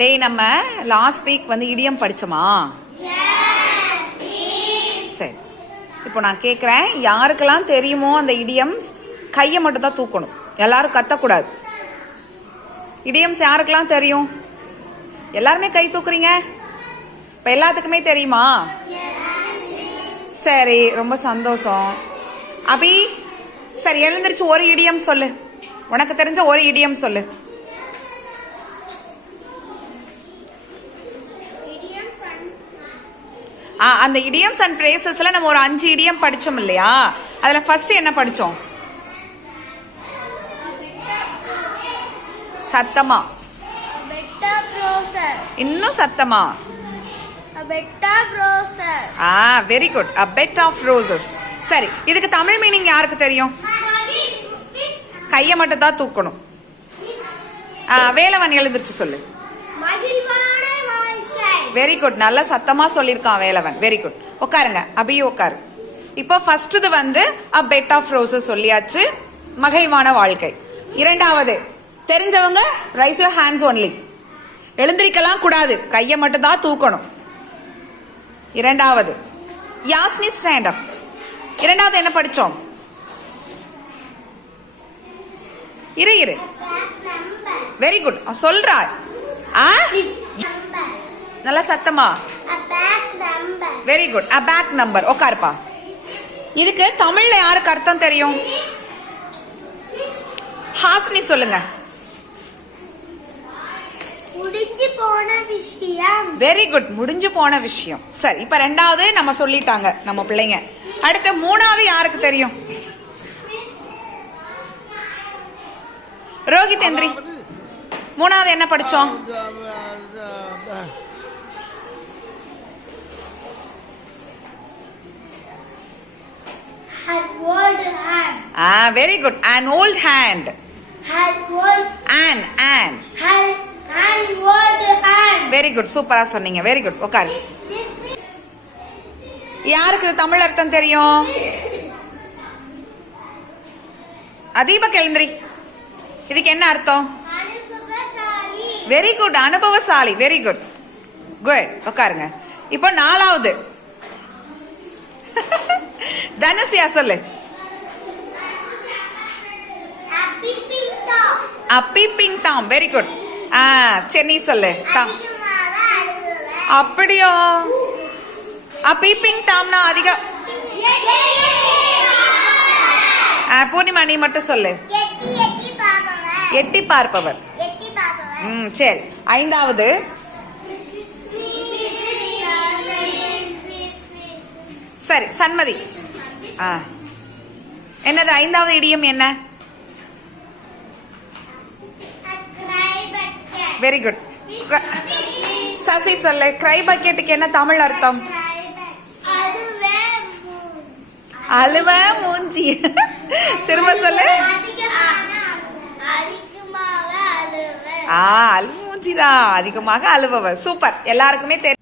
டேய் நம்ம last week வந்து இடியம் படிச்சோமா? சரி, இப்போ நான் கேக்குறேன், யாருக்கெல்லாம் தெரியுமோ அந்த இடியம்ஸ் கையை மட்டும் தான் தூக்கணும், எல்லாரும் கத்தக்கூடாது. இடியம்ஸ் யாருக்கெல்லாம் தெரியும்? எல்லாருமே கை தூக்குறீங்க. இப்ப எல்லாத்துக்குமே தெரியுமா? சரி, ரொம்ப சந்தோஷம். அபி, சரி எழுந்திருச்சு ஒரு இடியம் சொல்லு, உனக்கு தெரிஞ்ச ஒரு இடியம் சொல்லு. அந்த இடியம்ஸ் அண்ட் பிரேசஸ்ல நம்ம ஒரு 5 இடியம் படிச்சோம் இல்லையா? அதுல ஃபர்ஸ்ட் என்ன படிச்சோம்? சத்தமா, இன்னும் சத்தமா. Very good, a bed of roses. சரி, இதுக்கு தமிழ் மீனிங் யாருக்கு தெரியும்? கைய மட்டும் தான் தூக்கணும். வேலவன் எழுந்திருச்சு சொல்லு. வெரி குட், நல்ல சத்தமா சொல்லிருக்கான் வேலவன். Very good. உட்காருங்க, அபியும் உட்காரு. இப்போ ஃபர்ஸ்ட் வந்து a bed of roses சொல்லியாச்சு, மகிழ்வான வாழ்க்கை. இரண்டாவது, தெரிஞ்சவங்க ரைஸ் யுவர் ஹேண்ட்ஸ் ஒன்லி. எழுந்திருக்கலாம் கூடாது, கையை மட்டும் தான் தூக்கணும். இரண்டாவது, யாஸ்னி ஸ்டாண்ட் அப். இரண்டாவது என்ன படிச்சோம்? இரு, வெரி குட், சொல்றா. நல்ல சத்தமா. Very good, a back number. உட்காருப்பா. இதுக்கு தமிழ்ல யாருக்கு அர்த்தம் தெரியும்? ஹாஸ்னி சொல்லுங்க. முடிஞ்சு போன விஷயம். வெரி குட், முடிஞ்சு போன விஷயம். சரி, இப்ப ரெண்டாவது நம்ம சொல்லிட்டாங்க நம்ம பிள்ளைங்க. அடுத்து மூணாவது யாருக்கு தெரியும்? ரோஹிதேந்திரி, மூணாவது என்ன படிச்சோம்? Very good, an old hand. an very good, சூப்பரா சொன்னீங்க. வெரி குட், உட்காரு. யாருக்கு தமிழ் அர்த்தம் தெரியும்? அதீபக் எழுந்திரி. இதுக்கு என்ன அர்த்தம்? வெரி குட், அனுபவசாலி. வெரி குட், குட், உட்காருங்க. இப்போ நாலாவது தனுஷியா சொல்லு. A peeping Tom. Very good. Chennai சொல்லு. அப்படியா? பீப்பிங் டாம்னா அதிக. பூர்ணிமா நீ மட்டும் சொல்லு. எட்டி பார்ப்பவர். சரி, ஐந்தாவது சரி சண்மதி. என்னது ஐந்தாவது இடியம் என்ன? வெரி குட், சசி சொல்லு. கிரை பக்கெட்டுக்கு என்ன தமிழ் அர்த்தம்? அழுவ மூஞ்சி. திரும்ப சொல்லு. அழுவ மூஞ்சிதான், அதிகமாக அழுபவர். சூப்பர், எல்லாருக்குமே தெரியும்.